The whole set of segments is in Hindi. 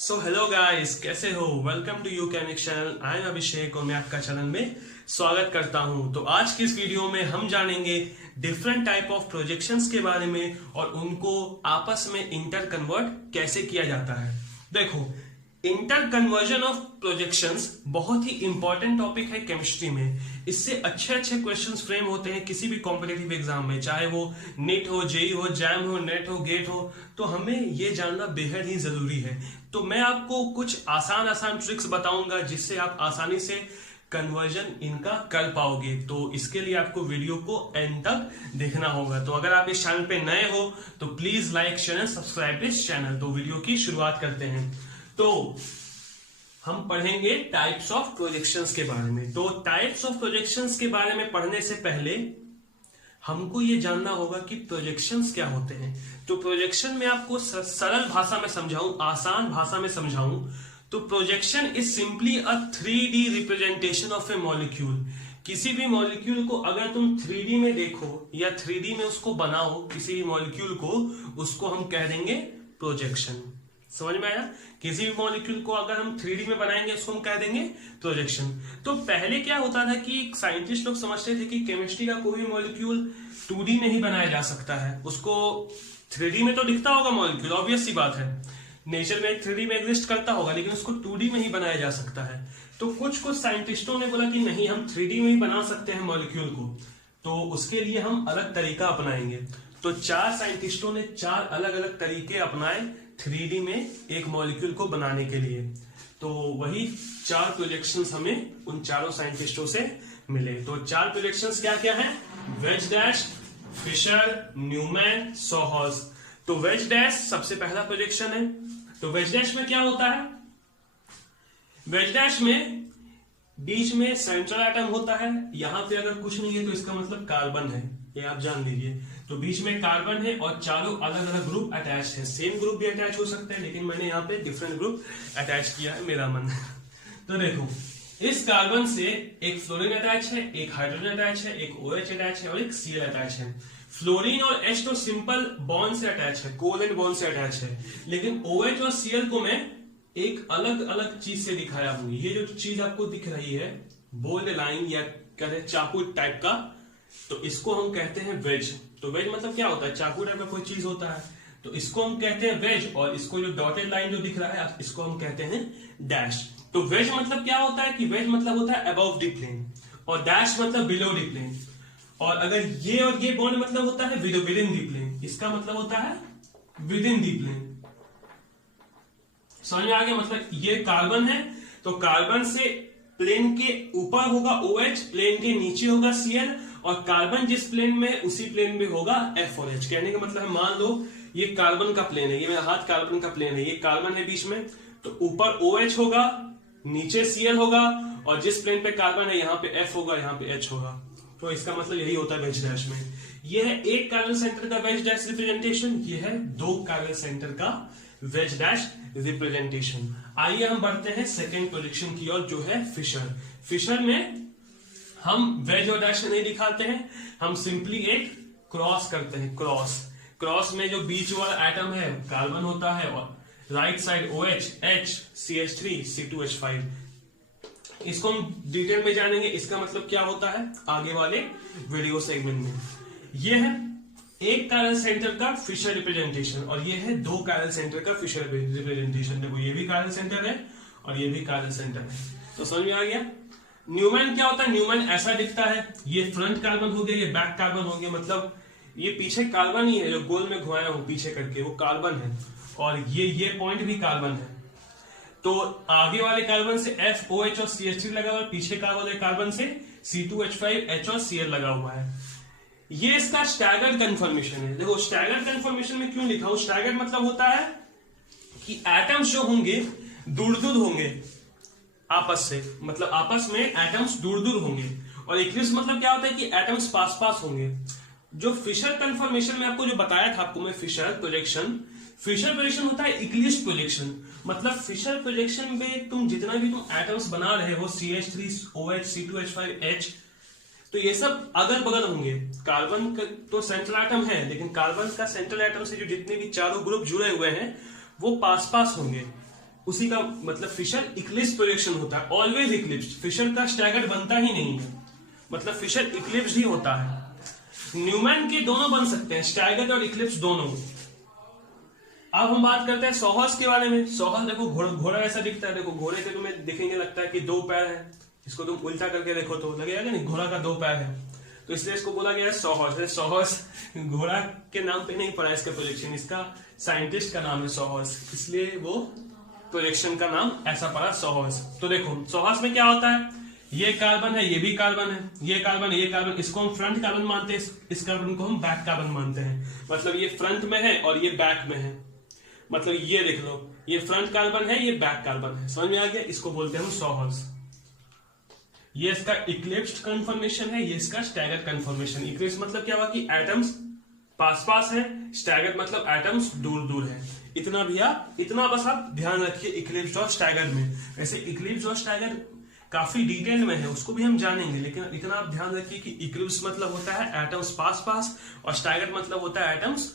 सो हेलो गाइस, कैसे हो? वेलकम टू यू कैनिक चैनल। आई एम अभिषेक और मैं आपका चैनल में स्वागत करता हूं। तो आज की इस वीडियो में हम जानेंगे डिफरेंट टाइप ऑफ प्रोजेक्शंस के बारे में और उनको आपस में इंटर कन्वर्ट कैसे किया जाता है। देखो, इंटर कन्वर्जन ऑफ प्रोजेक्शंस बहुत ही इंपॉर्टेंट टॉपिक है केमिस्ट्री में। इससे अच्छे अच्छे क्वेश्चंस फ्रेम होते हैं किसी भी कॉम्पिटिटिव एग्जाम में, चाहे वो नीट हो, जेई हो, जैम हो, नेट हो, गेट हो। तो हमें ये जानना बेहद ही जरूरी है। तो मैं आपको कुछ आसान आसान ट्रिक्स बताऊंगा जिससे आप आसानी से कन्वर्जन इनका कर पाओगे। तो इसके लिए आपको वीडियो को एंड तक देखना होगा। तो अगर आप इस चैनल पे नए हो तो प्लीज लाइक, शेयर, सब्सक्राइब इस चैनल। तो वीडियो की शुरुआत करते हैं। तो हम पढ़ेंगे टाइप्स ऑफ प्रोजेक्शंस के बारे में। तो टाइप्स ऑफ प्रोजेक्शंस के बारे में पढ़ने से पहले हमको ये जानना होगा कि प्रोजेक्शंस क्या होते हैं। तो प्रोजेक्शन में आपको सरल भाषा में समझाऊं, आसान भाषा में समझाऊं, तो projection is simply a 3D representation of A molecule. किसी भी मॉलिक्यूल को अगर तुम 3D में देखो या 3D में उसको बनाओ, किसी भी मॉलिक्यूल को, उसको हम कह देंगे प्रोजेक्शन। समझ में आया? किसी भी मॉलिक्यूल को अगर हम 3D में बनाएंगे उसको हम कह देंगे प्रोजेक्शन। तो पहले क्या होता था कि साइंटिस्ट लोग समझते थे कि केमिस्ट्री का कोई भी मॉलिक्यूल 2D में ही बनाया जा सकता है। उसको 3D में तो दिखता होगा मॉलिक्यूल, ऑब्वियस सी बात है, नेचर में 3D में एग्जिस्ट करता होगा, लेकिन उसको 2D में ही बनाया जा सकता है। तो कुछ साइंटिस्टों ने बोला कि नहीं, हम 3D में ही बना सकते हैं मॉलिक्यूल को, तो उसके लिए हम अलग तरीका अपनाएंगे। तो 4 साइंटिस्टों ने 4 अलग अलग तरीके अपनाए 3D में एक मॉलिक्यूल को बनाने के लिए। तो वही 4 प्रोजेक्शंस हमें उन चारों साइंटिस्टों से मिले। तो 4 प्रोजेक्शंस क्या क्या हैं? Wedge dash, Fisher, Newman, sawhorse. तो वेज डैश सबसे पहला प्रोजेक्शन है। तो वेज डैश में क्या होता है? वेज डैश में बीच में सेंट्रल एटम होता है। यहां पे अगर कुछ नहीं है तो इसका मतलब कार्बन है, ये आप जान लीजिए। तो बीच में कार्बन है और चारों अलग अलग ग्रुप अटैच है। सेम ग्रुप भी अटैच हो सकते हैं, लेकिन मैंने यहाँ पे डिफरेंट ग्रुप अटैच किया है, मेरा मन। तो देखो, इस कार्बन से एक फ्लोरीन अटैच है, एक हाइड्रोजन अटैच है, एक OH अटैच है और एक Cl अटैच है। फ्लोरीन और H तो सिंपल बॉन्ड से अटैच है, कोवेलेंट बॉन्ड से अटैच है, लेकिन OH और Cl को मैं एक अलग अलग चीज से दिखाया हूं। ये जो चीज आपको दिख रही है, बोल्ड लाइन या कहते हैं चाकू टाइप का, तो इसको हम कहते हैं वेज। तो वेज मतलब क्या होता है? चाकू टाइप का कोई चीज होता है, तो इसको हम कहते हैं वेज। और इसको जो डॉटेड लाइन जो दिख रहा है, इसको हम कहते हैं डैश। तो वेज मतलब क्या होता है कि वेज मतलब होता है अबव द प्लेन, और डैश मतलब बिलो द प्लेन। और अगर ये और ये बॉन्ड मतलब होता है विद इन द प्लेन, इसका मतलब होता है विद इन द प्लेन। समझ में आ गया? मतलब ये कार्बन है, तो कार्बन से प्लेन के ऊपर होगा OH, प्लेन के नीचे होगा Cl, और कार्बन जिस प्लेन में उसी प्लेन में होगा F और H। कहने का मतलब है, मान लो ये कार्बन का प्लेन है, ये मेरा हाथ कार्बन का प्लेन है, ये कार्बन है बीच में, तो ऊपर OH होगा, नीचे Cl होगा, और जिस प्लेन पे कार्बन है यहाँ पे F होगा, यहाँ पे H होगा। तो इसका मतलब यही होता है वेज डैश में। यह है एक कार्बन सेंटर का वेज डैश रिप्रेजेंटेशन, यह है 2 कार्बन सेंटर का वेज डैश रिप्रेजेंटेशन। आइए हम बढ़ते हैं सेकेंड प्रोजेक्शन की ओर, जो है फिशर। फिशर में हम वेज और डैश नहीं दिखाते हैं, हम सिंपली एक क्रॉस करते हैं। क्रॉस में जो बीच वाला एटम है कार्बन होता है, और right side OH, H, CH3, C2H5। इसको हम डिटेल में जानेंगे, इसका मतलब क्या होता है आगे वाले वीडियो सेगमेंट में। यह है एक कार्बन सेंटर का फिशर रिप्रेजेंटेशन, और ये है 2 कार्बन सेंटर का फिशर रिप्रेजेंटेशन। देखो, ये भी कार्बन सेंटर है और ये भी कार्बन सेंटर है। तो समझ में आ गया? न्यूमैन क्या होता है? न्यूमैन ऐसा दिखता है, ये फ्रंट कार्बन हो गया, ये बैक कार्बन हो गया, मतलब ये पीछे कार्बन ही है, जो गोल में घुमाया हूं पीछे करके, वो कार्बन है, और ये पॉइंट भी कार्बन है। तो आगे वाले कार्बन से F, OH और CH3 लगा हुआ है, पीछे का वाले कार्बन से C2H5, H और Cl लगा हुआ है। ये इसका स्टैगर्ड कन्फर्मेशन है। देखो, स्टैगर्ड कन्फर्मेशन में क्यों लिखा हूं? स्टैगर्ड मतलब होता है कि एटम्स जो होंगे दूर दूर होंगे आपस से, मतलब आपस में एटम्स दूर दूर होंगे। और इक्लिप्स मतलब क्या होता है कि एटम्स पास पास होंगे। जो फिशर कन्फर्मेशन में आपको जो बताया था आपको मैं, फिशर प्रोजेक्शन होता है इक्लिप्स प्रोजेक्शन। मतलब फिशर प्रोजेक्शन में तुम जितना भी तुम एटम्स बना रहे हो, CH3, OH, C2H5, H, तो ये सब अगल बगल होंगे। कार्बन का तो सेंट्रल एटम है, लेकिन कार्बन का सेंट्रल एटम से जो जितने भी चारों ग्रुप जुड़े हुए हैं वो पास पास होंगे। उसी का मतलब फिशर इक्लिप्स प्रोजेक्शन होता है, ऑलवेज इक्लिप्स। फिशर का स्टैगर्ड बनता ही नहीं है, मतलब फिशर इक्लिप्स ही होता है। न्यूमैन के दोनों बन सकते हैं, स्टैगर्ड और इक्लिप्स दोनों। अब हम बात करते हैं सॉहर्स के बारे में। सॉहर्स देखो घोड़ा ऐसा दिखता है, देखो घोड़े के तुम्हें दिखेंगे लगता है कि दो पैर है, इसको तुम उल्टा करके देखो तो लगेगा कि नहीं घोड़ा का दो पैर है, तो इसलिए इसको बोला गया है सॉहर्स। सॉहर्स घोड़ा के नाम पे नहीं पड़ा इसका प्रोजेक्शन, इसका साइंटिस्ट का नाम है सॉहर्स, इसलिए वो प्रोजेक्शन का नाम ऐसा पड़ा सॉहर्स। तो देखो सॉहर्स में क्या होता है, ये कार्बन है, ये भी कार्बन है, ये कार्बन, ये कार्बन, इसको हम फ्रंट कार्बन मानते हैं, इस कार्बन को हम बैक कार्बन मानते हैं। मतलब ये फ्रंट में है और ये बैक में है, मतलब ये देख लो, ये फ्रंट कार्बन है, ये बैक कार्बन है, समझ में आ गया। इसको बोलते हैं हम सॉहर्स। ये इसका इक्लिप्स्ड कन्फर्मेशन है, ये इसका स्टैगर्ड कन्फर्मेशन। इक्लिप्स मतलब क्या हुआ कि एटम्स पास पास है, स्टैगर्ड मतलब एटम्स दूर दूर है। इतना भैया, इतना बस आप ध्यान रखिए इक्लिप्स और स्टैगर्ड में। वैसे इक्लिप्स और स्टैगर्ड काफी डिटेल में है, उसको भी हम जानेंगे, लेकिन इतना आप ध्यान रखिए कि इक्लिप्स मतलब होता है एटम्स पास पास और स्टैगर्ड मतलब होता है एटम्स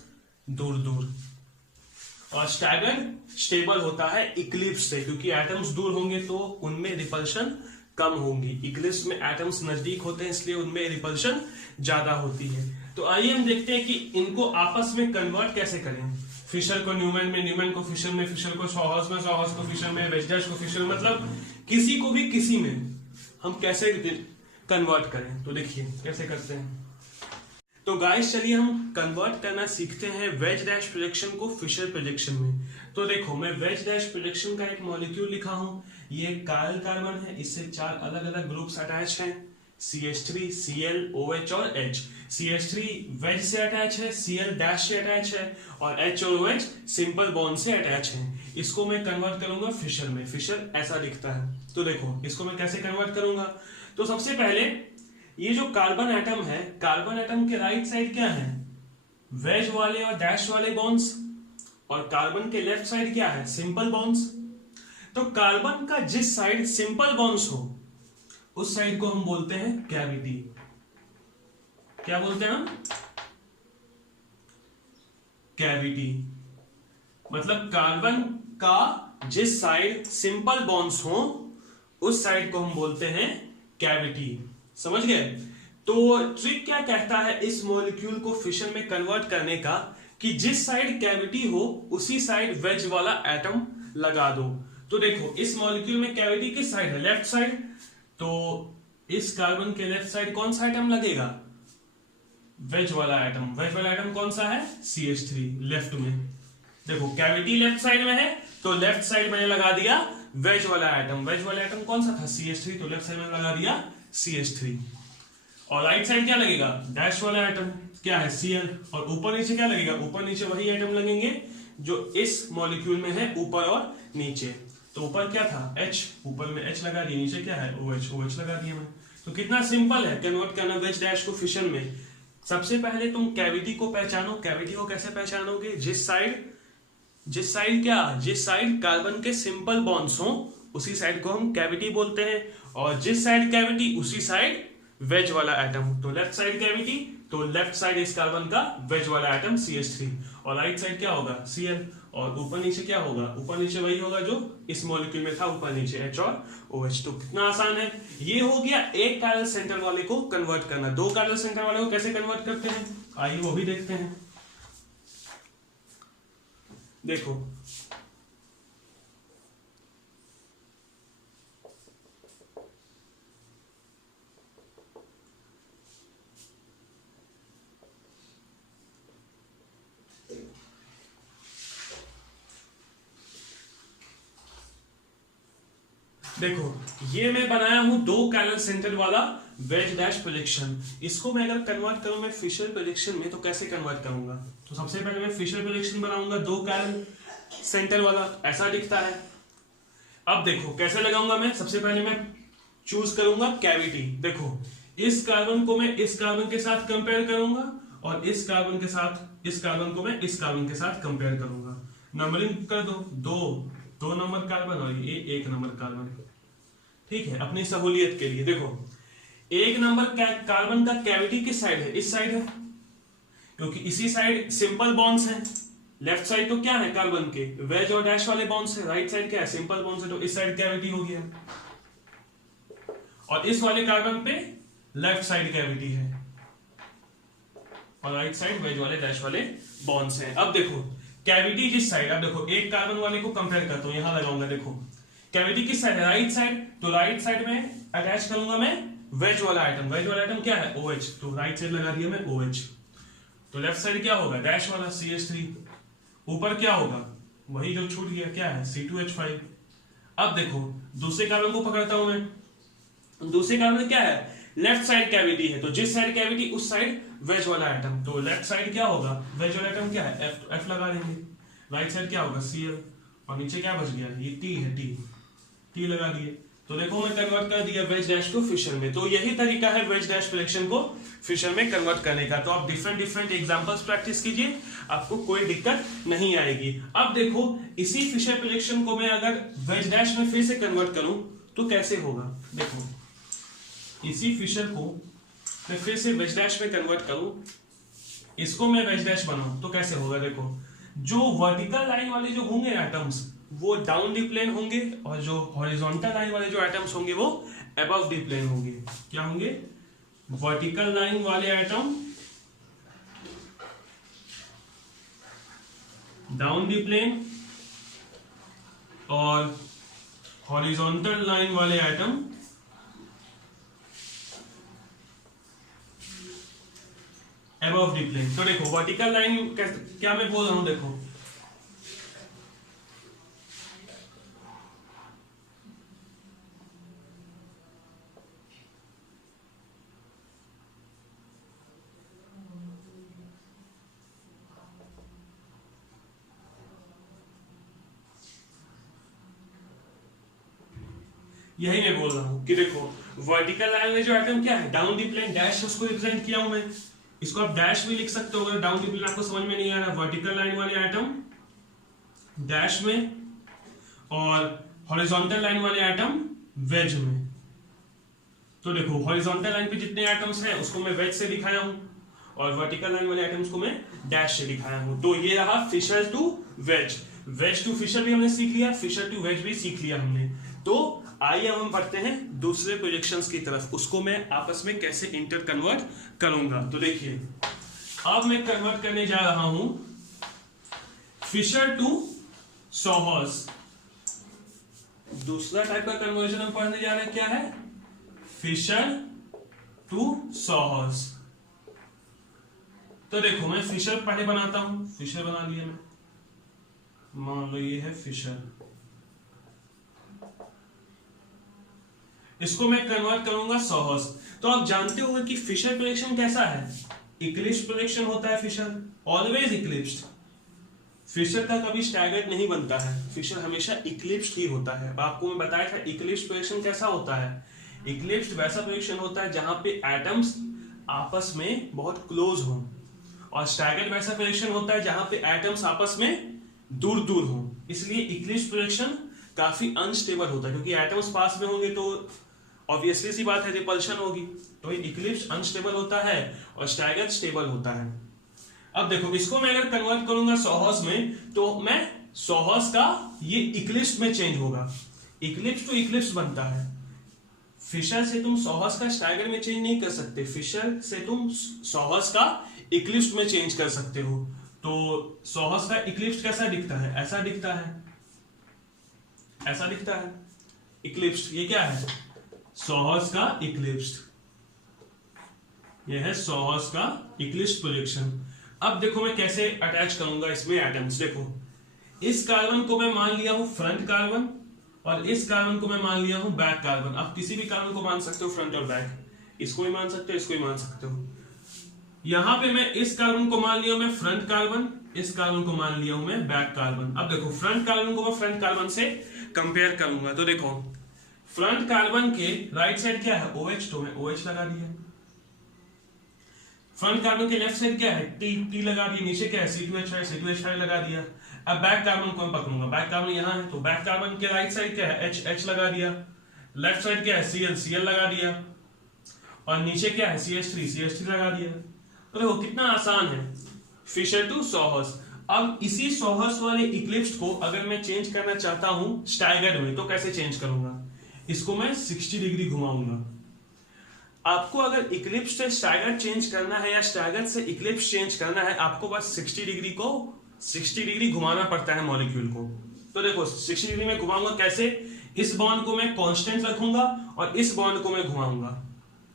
दूर दूर। और स्टैगर्ड स्टेबल होता है इक्लिप्स से, क्योंकि एटम्स दूर होंगे तो उनमें रिपल्शन कम होंगी। इक्लिप्स में एटम्स नजदीक होते हैं इसलिए उनमें रिपल्शन ज्यादा होती है। तो आइए हम देखते हैं कि इनको आपस में कन्वर्ट कैसे करें। फिशर को न्यूमैन में, न्यूमैन को फिशर में, फिशर को सॉहर्स में, सॉहर्स को फिशर में, वेजडैश को फिशर, मतलब किसी को भी किसी में हम कैसे कन्वर्ट करें। तो देखिए कैसे करते हैं। तो गाइस चलिए हम कन्वर्ट करना सीखते हैं वेज डैश प्रोजेक्शन को फिशर प्रोजेक्शन में। तो देखो मैं वेज डैश प्रोजेक्शन का एक मॉलिक्यूल लिखा हूं, ये कायल कार्बन है, इससे 4 अलग अलग ग्रुप्स अटैच हैं, CH3, Cl, OH और H। CH3 वेज से अटैच है, Cl डैश से अटैच है और H और OH सिंपल बॉन्ड से अटैच है। इसको मैं कन्वर्ट करूंगा फिशर में। फिशर ऐसा दिखता है। तो देखो इसको मैं कैसे कन्वर्ट करूंगा। तो सबसे पहले ये जो कार्बन एटम है, कार्बन एटम के राइट साइड क्या है, वेज वाले और डैश वाले बॉन्ड्स, और कार्बन के लेफ्ट साइड क्या है, सिंपल बॉन्ड्स। तो कार्बन का जिस साइड सिंपल बॉन्ड्स हो उस साइड को हम बोलते हैं कैविटी। क्या बोलते हैं हम, कैविटी। मतलब कार्बन का जिस साइड सिंपल बॉन्ड्स हो उस साइड को हम बोलते हैं कैविटी। समझ गए। तो ट्रिक क्या कहता है इस मॉलिक्यूल को फिशर में कन्वर्ट करने का, कि जिस साइड कैविटी हो उसी साइड वेज वाला एटम लगा दो। तो देखो इस मॉलिक्यूल में कैविटी किस साइड है, लेफ्ट साइड। तो इस कार्बन के लेफ्ट साइड कौन सा एटम लगेगा, वेज वाला एटम। वेज वाला एटम कौन सा है, CH3 लेफ्ट में। देखो कैविटी लेफ्ट साइड में है तो लेफ्ट साइड मैंने लगा दिया वेज वाला एटम। वेज वाला एटम कौन सा था, CH3, तो लेफ्ट साइड में लगा दिया CH3। और राइट साइड क्या लगेगा, डैश वाला एटम क्या है, Cl। और ऊपर नीचे क्या लगेगा, ऊपर नीचे वही एटम लगेंगे जो इस मॉलिक्यूल में है, ऊपर और नीचे। तो ऊपर क्या था H, ऊपर में H लगा दिया, नीचे क्या है OH लगा दिया मैं। तो कितना सिंपल है कन्वर्ट करना वेज डैश को फिशर में। सबसे पहले तुम कैविटी को पहचानो। कैविटी को कैसे पहचानोगे, जिस साइड कार्बन के सिंपल बॉन्ड्स हो उसी साइड को हम कैविटी बोलते हैं, और जिस साइड कैविटी उसी साइड वेज वाला एटम। तो लेफ्ट साइड कैविटी, तो लेफ्ट साइड इस कार्बन का वेज वाला एटम CH3, और राइट साइड क्या होगा Cl, और ऊपर नीचे क्या होगा, ऊपर नीचे वही होगा जो इस मॉलिक्यूल में था, ऊपर नीचे H और OH। तो कितना आसान है। ये हो गया एक कैरल सेंटर वाले को कन्वर्ट करना। 2 कैरल सेंटर वाले को कैसे कन्वर्ट करते हैं, आइए वो भी देखते हैं। देखो देखो ये मैं बनाया हूं 2 कैरल सेंटर वाला वेज डैश प्रोजेक्शन। इसको मैं अगर कन्वर्ट करूं मैं फिशर प्रोजेक्शन में तो कैसे कन्वर्ट करूंगा। तो सबसे पहले मैं फिशर प्रोजेक्शन बनाऊंगा 2 कैरल सेंटर वाला, ऐसा दिखता है। अब देखो कैसे लगाऊंगा मैं। सबसे पहले मैं चूज करूंगा कैविटी। देखो इस कार्बन को मैं इस कार्बन के साथ कंपेयर करूंगा और इस कार्बन के साथ इस कार्बन को मैं इस कार्बन के साथ कंपेयर करूंगा। नंबरिंग कर दो, 2 नंबर कार्बन और ये 1 नंबर कार्बन। ठीक है, अपनी सहूलियत के लिए। देखो 1 नंबर कार्बन का कैविटी किस साइड है, इस साइड है, क्योंकि इसी साइड सिंपल बॉन्ड्स हैं। लेफ्ट साइड तो क्या है कार्बन के, वेज और डैश वाले बॉन्ड्स है, राइट साइड क्या है, सिंपल बॉन्ड्स है, तो इस साइड कैविटी हो गया, और इस वाले कार्बन पे लेफ्ट साइड कैविटी है, और राइट साइड वेज वाले डैश वाले बॉन्ड्स हैं। अब देखो कैविटी जिस साइड, अब देखो एक कार्बन वाले को कंपेयर करता हूं, यहां लगाऊंगा, देखो कैविटी किस साइड है, राइट साइड, तो राइट साइड में अटैच करूंगा मैं वेज वाला आइटम, वेज वाला आइटम क्या है, OH, तो राइट साइड लगा दिया मैं OH, तो लेफ्ट साइड क्या होगा, डैश वाला CH3, ऊपर क्या होगा, वही जो छूट गया क्या है, C2H5। अब देखो दूसरे कार्बन को पकड़ता हूं मैं, दूसरे कार्बन में क्या है, लेफ्ट साइड कैविटी है, तो जिस साइड कैविटी उस साइड वेज वाला आइटम, तो लेफ्ट साइड क्या होगा, वेज वाला आइटम क्या है, F, तो F लगा देंगे, राइट साइड क्या होगा Cl, और नीचे क्या बच गया, ये T है, T लगा दिए, तो देखो मैं कन्वर्ट कर दिया वेज डैश को फिशर में। तो यही तरीका है वेज डैश रिएक्शन को फिशर में कन्वर्ट करने का। तो आप डिफरेंट एग्जांपल्स प्रैक्टिस कीजिए, आपको कोई दिक्कत नहीं आएगी। अब देखो इसी फिशर रिएक्शन को मैं अगर वेज डैश में फिर से कन्वर्ट करूं तो कैसे होगा, देखो इसी फिशर को मैं फिर से वेज डैश में कन्वर्ट करूं, इसको मैं वेज डैश बनाऊं तो कैसे होगा, देखो जो वर्टिकल लाइन वाले जो होंगे एटम्स वो डाउन दी प्लेन होंगे, और जो हॉरिजॉन्टल लाइन वाले जो एटम्स होंगे वो अबव दी प्लेन होंगे। क्या होंगे, वर्टिकल लाइन वाले एटम डाउन दी प्लेन, और हॉरिजॉन्टल लाइन वाले एटम अबव दी प्लेन। तो देखो वर्टिकल लाइन क्या मैं बोल रहा हूं, देखो यही मैं बोल रहा हूं कि देखो वर्टिकल लाइन में जो एटम क्या है, डाउन दी प्लेन, डैश उसको रिप्रेजेंट किया हूं मैं, इसको आप डैश भी लिख सकते हो अगर डाउन दी प्लेन आपको समझ में नहीं आ रहा। वर्टिकल लाइन वाले एटम डैश में, और हॉरिजॉन्टल लाइन वाले एटम वेज में। तो देखो हॉरिजॉन्टल लाइन पे जितने एटम्स हैं उसको मैं वेज से दिखाया हूं, और वर्टिकल लाइन वाले एटम्स को मैं डैश से दिखाया हूं। तो ये रहा Fisher to wedge, wedge to Fisher भी हमने सीख लिया, फिशर टू वेज भी सीख लिया हमने। तो आइए अब हम बढ़ते हैं दूसरे प्रोजेक्शंस की तरफ, उसको मैं आपस में कैसे इंटर कन्वर्ट करूंगा। तो देखिए अब मैं कन्वर्ट करने जा रहा हूं फिशर टू सॉहर्स। दूसरा टाइप का कन्वर्जन हम पढ़ने जा रहे हैं, क्या है, फिशर टू सॉहर्स। तो देखो मैं फिशर पहले बनाता हूं, फिशर बना लिया मैं, मान लो ये है फिशर, इसको मैं कन्वर्ट करूंगा सॉहर्स। तो आप जानते होंगे कि फिशर प्रोजेक्शन कैसा है, इक्लिप्स प्रोजेक्शन होता है फिशर, ऑलवेज इक्लिप्स्ड। फिशर का कभी स्टैगर्ड नहीं बनता है, फिशर हमेशा इक्लिप्स्ड ही होता है। आपको मैं बताया था इक्लिप्स्ड प्रोजेक्शन कैसा होता है, इक्लिप्स्ड वैसा प्रोजेक्शन होता है जहां पे एटम्स आपस में बहुत क्लोज हो, और स्टैगर्ड वैसा प्रोजेक्शन होता है जहां पे एटम्स आपस में दूर दूर हो। इसलिए इक्लिप्स्ड प्रोजेक्शन काफी अनस्टेबल होता है, क्योंकि एटम्स पास में होंगे तो ऑब्वियसली सी बात है रिपल्शन होगी। तो ये इक्लिप्स अनस्टेबल होता है और स्टैगर्ड स्टेबल होता है। अब देखो इसको मैं अगर कन्वर्ट करूंगा सॉहर्स में, तो मैं सॉहर्स का ये इक्लिप्स में चेंज होगा, इक्लिप्स टू इक्लिप्स बनता है। फिशर से तुम सॉहर्स का स्टैगर्ड में चेंज नहीं कर सकते, फिशर से तुम सॉहर्स का इक्लिप्स में चेंज कर सकते हो। तो सॉहर्स का इक्लिप्स कैसा दिखता है, ऐसा दिखता है, ऐसा दिखता है इक्लिप्स। ये क्या है, सॉहर्स का इक्लिप्स, ये है सॉहर्स का इक्लिप्स प्रोजेक्शन। अब देखो मैं कैसे अटैच करूंगा इसमें एटम्स। देखो इस कार्बन को मैं मान लिया हूं फ्रंट कार्बन, और इस कार्बन को मैं मान लिया हूं बैक कार्बन। आप किसी भी कार्बन को मान सकते हो फ्रंट और बैक, इसको भी मान सकते हो, इसको भी मान सकते हो। यहां पे मैं इस कार्बन को मान लिया हूं मैं फ्रंट कार्बन, इस कार्बन को मान लिया हूं मैं बैक कार्बन। अब देखो फ्रंट कार्बन को मैं फ्रंट कार्बन से कंपेयर करूंगा, तो देखो फ्रंट कार्बन के राइट साइड क्या है, OH, तो मैं OH लगा दिया। फ्रंट कार्बन के लेफ्ट साइड क्या है, T लगा दिया। नीचे क्या है, C2H5 लगा दिया। अब बैक कार्बन को मैं पकड़ूंगा, बैक कार्बन यहां है, तो बैक कार्बन के राइट साइड क्या है, H लगा दिया। लेफ्ट साइड क्या है, Cl लगा दिया, और नीचे क्या है, CH3 लगा दिया। तो देखो कितना आसान है, फिशर टू सॉहर्स। अब इसी सॉहर्स वाले इक्लिप्स को अगर मैं चेंज करना चाहता हूं स्टैगर्ड में, तो कैसे चेंज करूंगा? इसको मैं 60 डिग्री घुमाऊंगा। आपको अगर इक्लिप्स से स्टैगर्ड चेंज करना है या स्टैगर्ड से इक्लिप्स चेंज करना है, आपको बस 60 डिग्री घुमाना पड़ता है मॉलिक्यूल को। तो देखो 60 डिग्री में घुमाऊंगा कैसे? इस बॉन्ड को मैं कांस्टेंट रखूंगा और इस बॉन्ड को मैं घुमाऊंगा।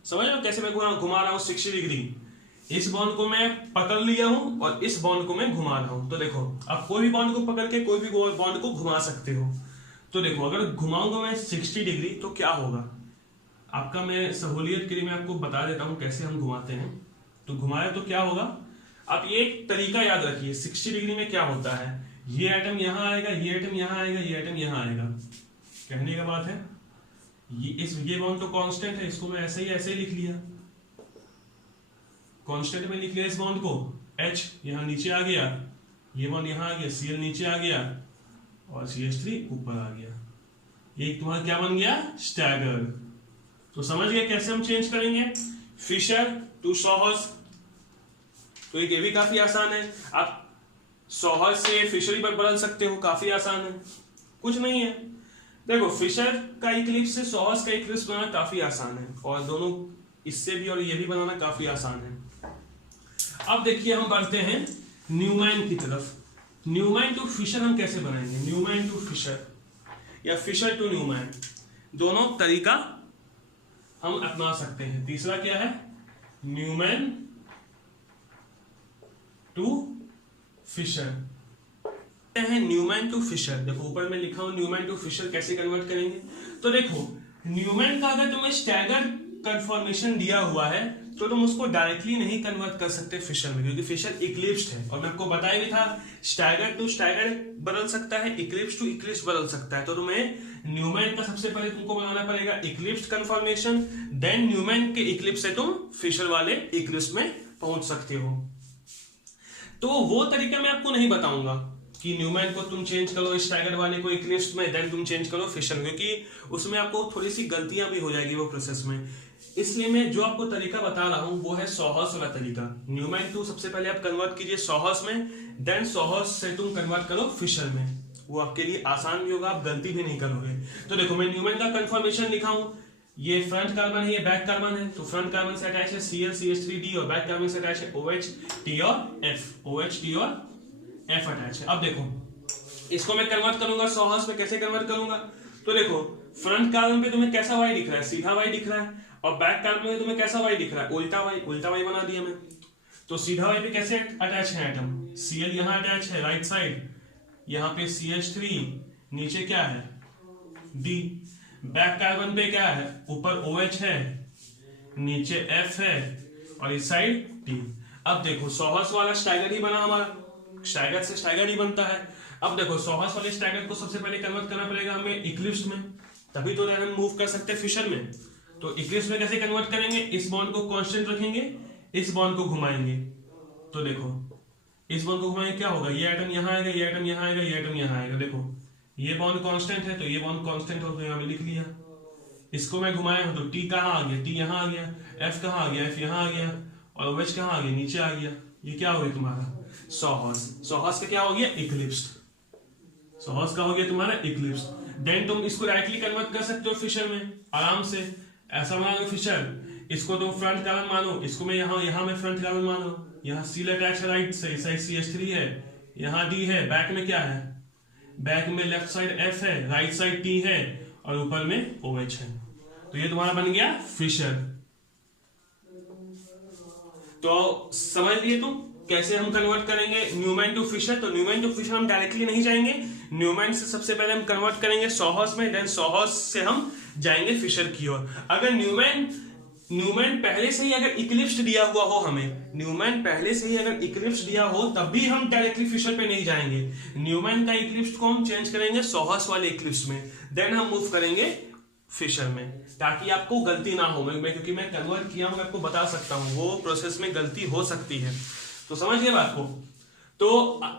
समझ लो कैसे मैं घुमा रहा हूं 60 डिग्री। इस बॉन्ड को मैं पकड़ लिया हूं और इस बॉन्ड को मैं घुमा रहा हूं। तो देखो आप कोई भी बॉन्ड को पकड़ के कोई भी बॉन्ड को घुमा सकते हो। तो देखो अगर घुमाऊंगा मैं 60 डिग्री तो क्या होगा? आपका मैं सहूलियत के लिए मैं आपको बता देता हूं कैसे हम घुमाते हैं। तो घुमाए तो क्या होगा? आप ये एक तरीका याद रखिए। 60 डिग्री में क्या होता है, ये आइटम यहां आएगा, ये आइटम यहां आएगा, ये आइटम यहां आएगा। कहने का बात है ये बॉन्ड तो कांस्टेंट है, इसको मैं ऐसे ही लिख लिया, कांस्टेंट में लिख लिया इस बॉन्ड को। H यहां नीचे आ गया, ये बॉन्ड यहां आ गया, Cl नीचे आ गया और CH3 ऊपर आ गया। ये तुम्हारा क्या बन गया? स्टैगर्ड। तो समझ गए कैसे हम चेंज करेंगे फिशर टू सॉहर्स? तो ये भी काफी आसान है। आप सॉहर से फिशर पर बदल सकते हो, काफी आसान है, कुछ नहीं है। देखो फिशर का इक्लिप्स से सॉहर्स का इक्लिप्स बनाना काफी आसान है और दोनों इससे भी और ये भी बनाना काफी आसान है। अब देखिए हम बढ़ते हैं न्यूमैन की तरफ। न्यूमैन टू फिशर हम कैसे बनाएंगे? न्यूमैन टू फिशर या फिशर टू न्यूमैन, दोनों तरीका हम अपना सकते हैं। तीसरा क्या है? न्यूमैन टू फिशर है। न्यूमैन टू फिशर, देखो ऊपर में लिखा हूं न्यूमैन टू फिशर कैसे कन्वर्ट करेंगे। तो देखो न्यूमैन का अगर तुम्हें स्टैगर्ड कन्फॉर्मेशन दिया हुआ है तो तुम उसको डायरेक्टली नहीं कन्वर्ट कर सकते फिशर में, क्योंकि फिशर इक्लिप्स्ड है। और मैं आपको बताया भी था स्टैगर्ड टू स्टैगर्ड बदल सकता है, इक्लिप्स टू इक्लिप्स बदल सकता है। तो तुम्हें न्यूमैन का सबसे पहले तुमको बनाना पड़ेगा इक्लिप्स्ड कन्फॉर्मेशन, देन न्यूमैन के इक्लिप्स से तुम फिशर वाले इक्लिप्स में पहुंच सकते हो। तो वो तरीका मैं आपको नहीं बताऊंगा कि न्यूमैन को तुम चेंज करो स्टैगर्ड वाले को इक्लिप्स में, देन तुम चेंज करो फिशर में, क्योंकि उसमें आपको थोड़ी सी गलतियां भी हो जाएगी वो प्रोसेस में। इसलिए मैं जो आपको तरीका बता रहा हूं वो है सॉहर्स वाला तरीका। न्यूमैन टू सबसे पहले आप कन्वर्ट कीजिए सॉहर्स में, देन सॉहर्स से तुम कन्वर्ट करो फिशर में। वो आपके लिए आसान भी होगा, आप गलती भी नहीं करोगे। तो देखो मैं न्यूमैन का कन्फर्मेशन लिखा हूं, ये फ्रंट कार्बन है, ये बैक कार्बन है। तो फ्रंट कार्बन से अटैच है Cl CH3D और बैक कार्बन से अटैच है OH T और F, OH T और F अटैच है। अब देखो इसको मैं कन्वर्ट करूंगा सॉहर्स में, कैसे कन्वर्ट करूंगा? तो देखो फ्रंट कार्बन पे तुम्हें कैसा Y दिख रहा है? सीधा Y दिख रहा है। और बैक कार्बन में तुम्हें कैसा Y दिख रहा है? उल्टा Y बना दिया मैं। तो सीधा Y पे कैसे अटैच है एटम? Cl यहां अटैच है राइट साइड, यहां पे CH3, नीचे क्या है? D। बैक कार्बन पे क्या है? ऊपर OH है, नीचे F है और इस साइड T। अब देखो सॉहर्स वाला स्टैगर्ड ही बना हमारा, स्टैगर्ड से स्टैगर्ड ही बनता है। अब देखो सॉहर्स वाले स्टैगर्ड को सबसे पहले कन्वर्ट करना पड़ेगा हमें इक्लिप्स में, तभी तो हम मूव कर सकते हैं फिशर में। तो इक्लिप्स में कैसे कन्वर्ट करेंगे? इस बॉन्ड को कांस्टेंट रखेंगे, इस बॉन्ड को घुमाएंगे। तो देखो इस बॉन्ड को घुमाएंगे क्या होगा? ये आइटम यहां आएगा, ये आइटम यहां आएगा, ये आइटम यहां आएगा। देखो ये बॉन्ड कांस्टेंट है तो ये बॉन्ड कांस्टेंट हो, तो यहां पे लिख लिया। इसको मैं घुमाया हूं तो T कहां आ गया? T यहां आ गया। F कहां आ गया? F यहां आ गया। और OH कहां आ गया? नीचे आ गया। ये क्या हो गया तुम्हारा? सॉहर्स। सॉहर्स का क्या हो गया? इक्लिप्स्ड। सॉहर्स का हो गया तुम्हारा इक्लिप्स। देन तुम इसको डायरेक्टली कन्वर्ट कर सकते हो फिशर में आराम से। ऐसा बना लो फिशर, इसको तुम फ्रंट कार्बन मानो, इसको मैं यहां में फ्रंट कार्बन मानो। यहाँ Cl अटैच है राइट से, इस साइड CH3 है, यहाँ D है, बैक में क्या है? बैक में लेफ्ट साइड F है, राइट साइड T है और ऊपर में OH है। तो ये तुम्हारा बन गया फिशर। तो समझ लिए तुम कैसे हम कन्वर्ट करेंगे न्यूमैन टू फिशर? तो न्यूमैन टू फिशर हम डायरेक्टली नहीं जाएंगे, न्यूमैन से सबसे पहले हम कन्वर्ट करेंगे सॉहर्स में, देन सॉहर्स से हम जाएंगे फिशर की ओर। अगर न्यूमैन पहले से ही अगर इक्लिप्स्ड दिया हुआ हो, हमें न्यूमैन पहले से ही अगर इक्लिप्स्ड दिया हो तब भी हम डायरेक्टली फिशर पे नहीं जाएंगे। न्यूमैन का इक्लिप्स को हम चेंज करेंगे सॉहर्स वाले इक्लिप्स में, देन हम मूव करेंगे फिशर में, ताकि आपको गलती ना हो। मैं क्योंकि मैं कन्वर्ट किया हूं, मैं आपको बता सकता हूं वो प्रोसेस में गलती हो सकती है। तो समझ गए बात को? तो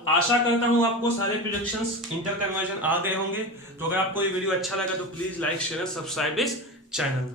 आशा करता हूं आपको सारे प्रोजेक्शंस इंटर कन्वर्जन आ गए होंगे। तो अगर आपको ये वीडियो अच्छा लगा तो please like share subscribe this channel.